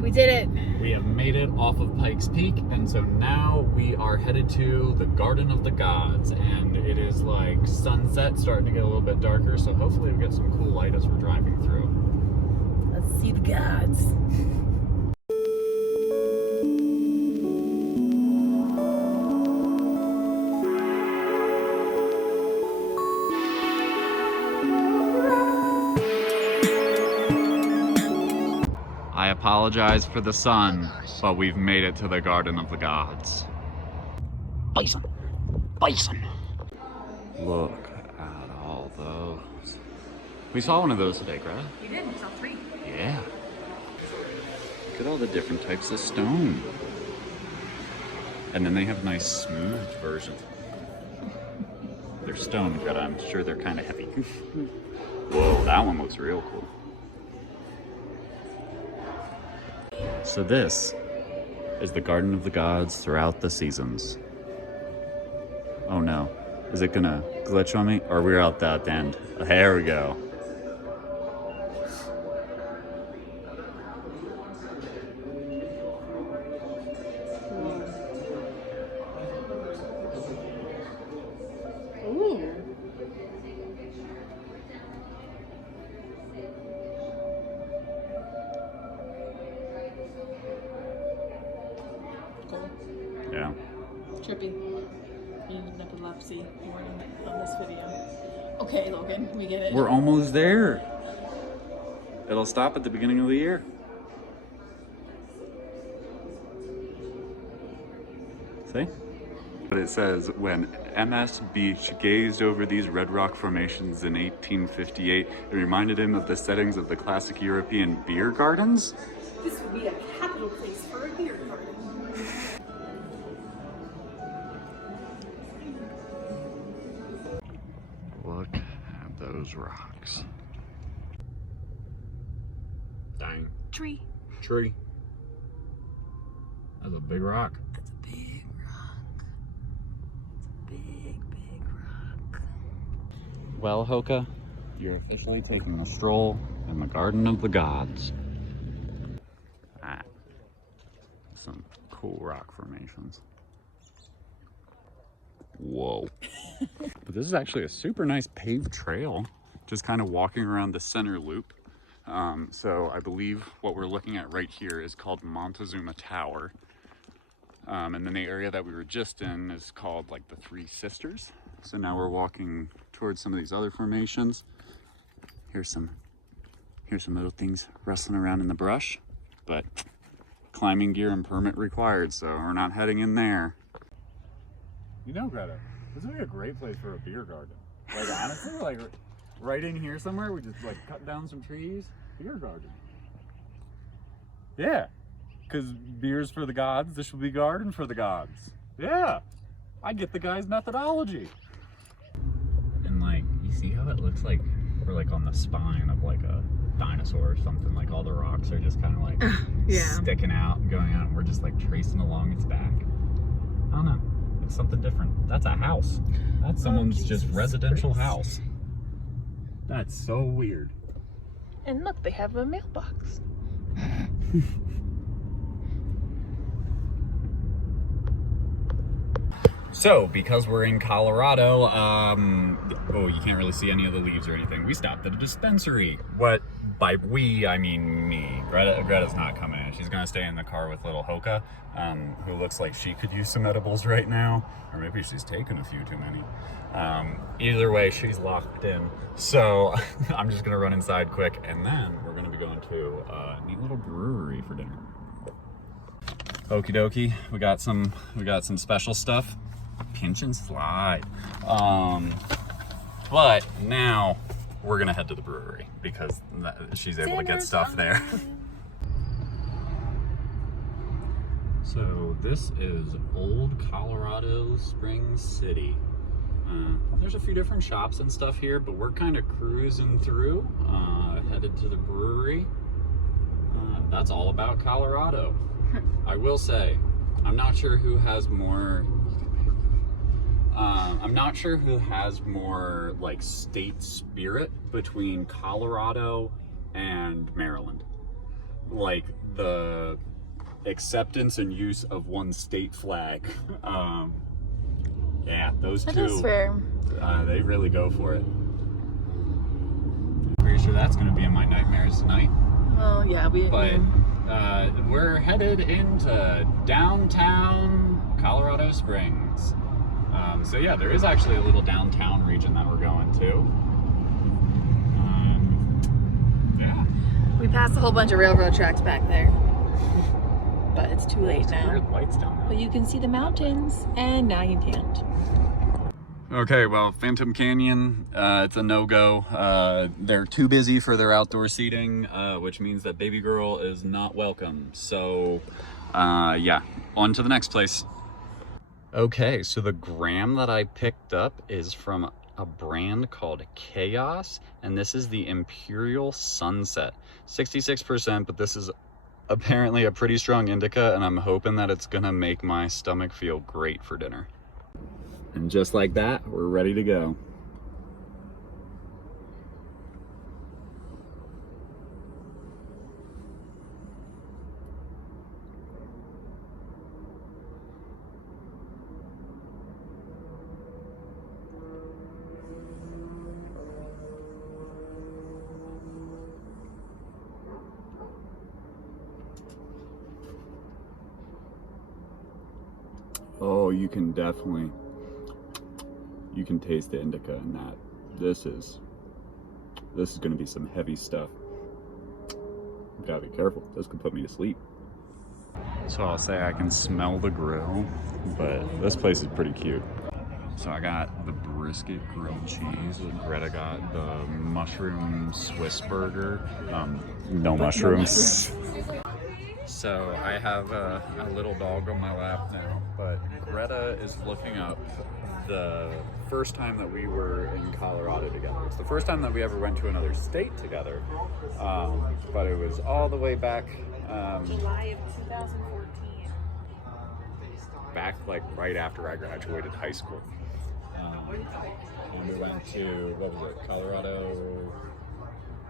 right, we did it. We have made it off of Pikes Peak, and so now we are headed to the Garden of the Gods, and it is like sunset, starting to get a little bit darker, so hopefully we'll get some cool light as we're driving through. Let's see the gods. I apologize for the sun, but we've made it to the Garden of the Gods. Bison! Bison! Look at all those. We saw one of those today, Greta. We did, we saw 3. Yeah. Look at all the different types of stone. And then they have nice smooth versions. They're stone, Greta. I'm sure they're kind of heavy. Whoa, that one looks real cool. So this is the Garden of the Gods throughout the seasons. Oh no, is it gonna glitch on me? Or we're out that end? There we go. Ooh. Cool. Yeah. Trippy. You need an epilepsy warning on this video. Okay, Logan, we get it. We're almost there. It'll stop at the beginning of the year. See? But it says, when MS Beach gazed over these red rock formations in 1858, it reminded him of the settings of the classic European beer gardens. This would be a capital place for a beer garden. Look at those rocks. Dang. Tree. Tree. That's a big rock. That's a big rock. It's a big, big rock. Well, Hoka, you're officially taking a stroll in the Garden of the Gods. Ah, some cool rock formations. Whoa. But this is actually a super nice paved trail, just kind of walking around the center loop. So I believe what we're looking at right here is called Montezuma Tower. And then the area that we were just in is called like the Three Sisters. So now we're walking towards some of these other formations. Here's some little things rustling around in the brush, but climbing gear and permit required, so we're not heading in there. You know, Greta, this would be a great place for a beer garden. Like honestly, like right in here somewhere, we just like cut down some trees, beer garden. Yeah, because beer's for the gods, this should be garden for the gods. Yeah, I get the guy's methodology. And like, you see how it looks like we're like on the spine of like a dinosaur or something, like all the rocks are just kind of like sticking out and going out, and we're just like tracing along its back. I don't know, it's something different. That's a house. That's someone's just residential house. That's so weird. And look, they have a mailbox. So, because we're in Colorado, oh, you can't really see any of the leaves or anything. We stopped at a dispensary. What, by we, I mean me. Greta's not coming in. She's gonna stay in the car with little Hoka, who looks like she could use some edibles right now. Or maybe she's taken a few too many. Either way, she's locked in. So, I'm just gonna run inside quick, and then we're gonna be going to a neat little brewery for dinner. Okie dokie, we got some special stuff. Pinch and slide. But now we're gonna head to the brewery because she's able to get stuff there. So this is Old Colorado Springs City. There's a few different shops and stuff here, but we're kind of cruising through, headed to the brewery. That's all about Colorado. I will say, I'm not sure who has more like state spirit between Colorado and Maryland. like the acceptance and use of one state flag. Yeah, those That two, is fair. they really go for it. Pretty sure that's gonna be in my nightmares tonight. Well, yeah, But we're headed into downtown Colorado Springs. So yeah, there is actually a little downtown region that we're going to. Yeah. we passed a whole bunch of railroad tracks back there, but it's too late now. Weird lights down there. But you can see the mountains, and now you can't. Okay, well, Phantom Canyon, it's a no-go. They're too busy for their outdoor seating, which means that baby girl is not welcome. So, yeah, on to the next place. Okay, so the gram that I picked up is from a brand called Chaos, and this is the Imperial Sunset. 66%, but this is apparently a pretty strong indica, and I'm hoping that it's gonna make my stomach feel great for dinner. And just like that, we're ready to go. Oh, you can definitely, you can taste the indica in that. This is gonna be some heavy stuff. Gotta be careful, this could put me to sleep. So I'll say I can smell the grill, but this place is pretty cute. So I got the brisket grilled cheese. Greta got the mushroom Swiss burger. No mushrooms. So I have a little dog on my lap now, but Greta is looking up the first time that we were in Colorado together. It's the first time that we ever went to another state together, but it was all the way back. July of 2014. Back like right after I graduated high school. And we went to, what was it, Colorado?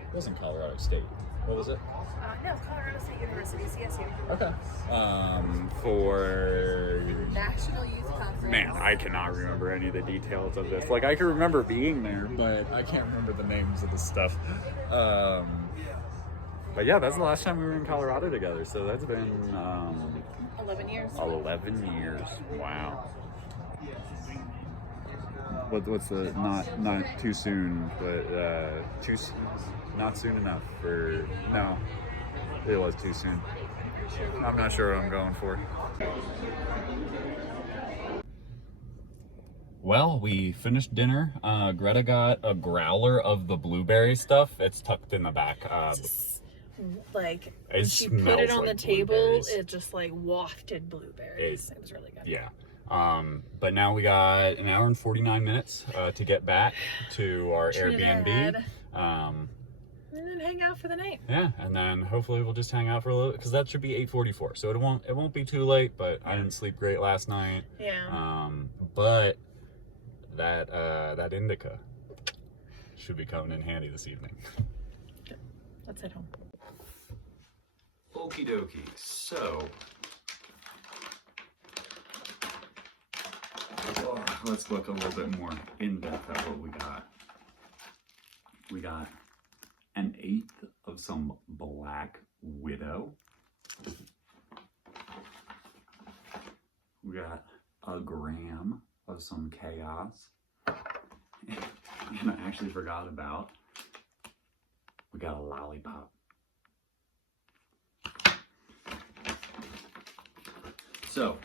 It wasn't Colorado State. What was it? No, Colorado State University, CSU. Okay. For National Youth Conference. Man, I cannot remember any of the details of this. Like, I can remember being there, but I can't remember the names of the stuff. But yeah, that's the last time we were in Colorado together. So that's been 11 years. 11 years. Wow. What's the not too soon, but not soon enough for no. It was too soon. I'm not sure what I'm going for. Well, we finished dinner. Greta got a growler of the blueberry stuff. It's tucked in the back. Like, It when she put smells it on like the table, blueberries. it just like wafted blueberries. It was really good. Yeah. But now we got an hour and 49 minutes to get back to our Airbnb. And then hang out for the night. Yeah, and then hopefully we'll just hang out for a little, because that should be 8:44. So it won't be too late. But I didn't sleep great last night. Yeah. But that indica should be coming in handy this evening. Good. Let's head home. Okie dokie. So let's look a little bit more in depth at what we got. We got an eighth of some Black Widow. We got a gram of some Chaos. And I actually forgot about, we got a lollipop. So,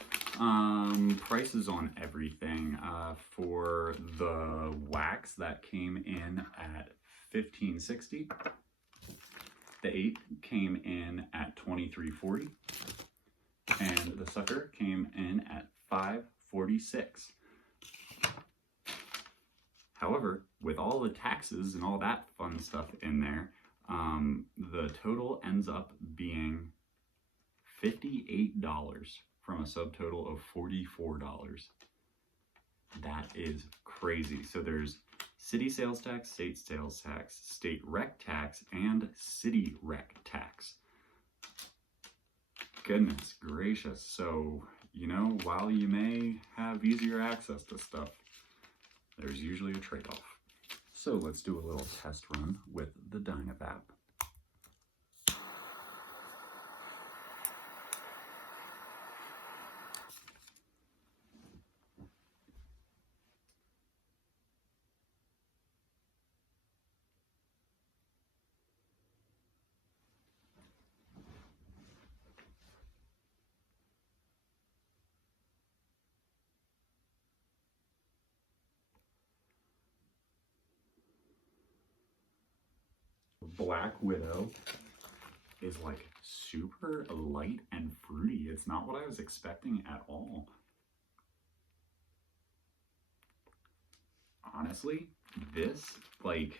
prices on everything. For the wax, that came in at $15.60. The 8 came in at $23.40, and the sucker came in at $5.46. However, with all the taxes and all that fun stuff in there, the total ends up being $58 from a subtotal of $44. That is crazy. So there's city sales tax, state sales tax, state rec tax, and city rec tax. Goodness gracious. So, you know, while you may have easier access to stuff, there's usually a trade-off. So let's do a little test run with the Dynavap. Black Widow is like super light and fruity. It's not what I was expecting at all. Honestly, this, like,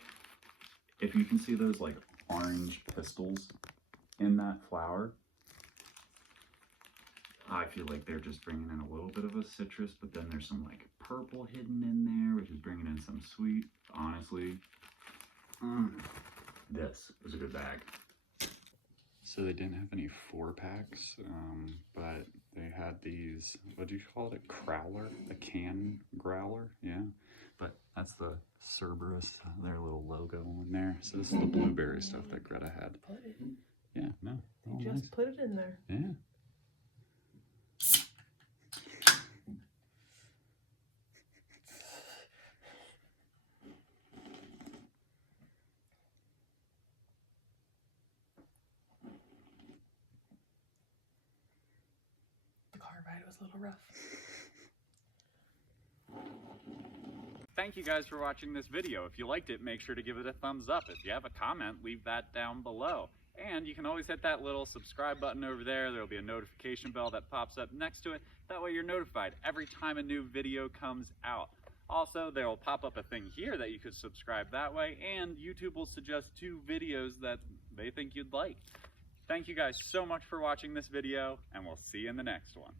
if you can see those like orange pistils in that flower, I feel like they're just bringing in a little bit of a citrus, but then there's some like purple hidden in there, which is bringing in some sweet. Honestly, this was a good bag. So they didn't have any 4-packs, but they had these, what do you call it, a crowler, a can growler, yeah. But that's the Cerberus, their little logo in there. So this is the blueberry stuff that Greta had. Put it. Yeah, no. You just nice. put it in there. Yeah. The car ride was a little rough. Thank you guys for watching this video. If you liked it, make sure to give it a thumbs up. If you have a comment, leave that down below. And you can always hit that little subscribe button over there. There'll be a notification bell that pops up next to it. That way you're notified every time a new video comes out. Also, there will pop up a thing here that you could subscribe that way, and YouTube will suggest 2 videos that they think you'd like. Thank you guys so much for watching this video, and we'll see you in the next one.